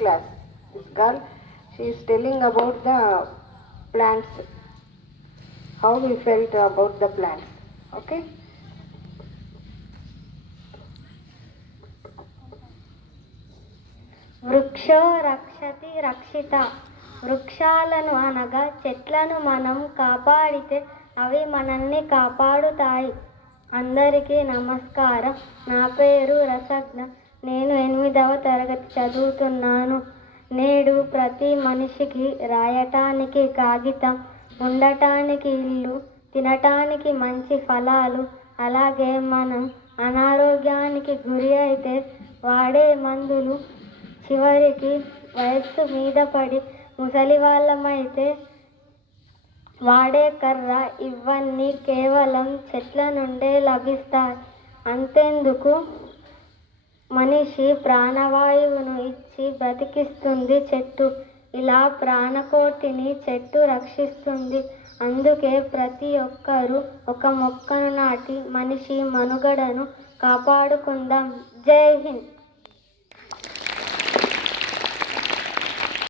class. This girl, she is telling about the plants, how we felt about the plants. Okay? వృక్షో రక్షతి రక్షిత. వృక్షాలను అనగా చెట్లను మనం కాపాడితే అవి మనల్ని కాపాడుతాయి. అందరికీ నమస్కారం. నా పేరు రసజ్ఞ. నేను 8వ తరగతి చదువుతున్నాను. నేడు ప్రతి మనిషికి రాయటానికి కాగితం, ఉండటానికి ఇల్లు, తినటానికి మంచి ఫలాలు, అలాగే మనం అనారోగ్యానికి గురి అయితే వాడే మందులు, చివరికి వయస్సు మీద పడి ముసలి వాళ్ళమైతే వాడే కర్ర, ఇవన్నీ కేవలం చెట్ల నుండే లభిస్తాయి. అంతెందుకు, మనిషి ప్రాణవాయువును ఇచ్చి బ్రతికిస్తుంది చెట్టు. ఇలా ప్రాణకోటిని చెట్టు రక్షిస్తుంది. అందుకే ప్రతి ఒక్కరూ ఒక మొక్కను నాటి మనిషి మనుగడను కాపాడుకుందాం. జై హింద్.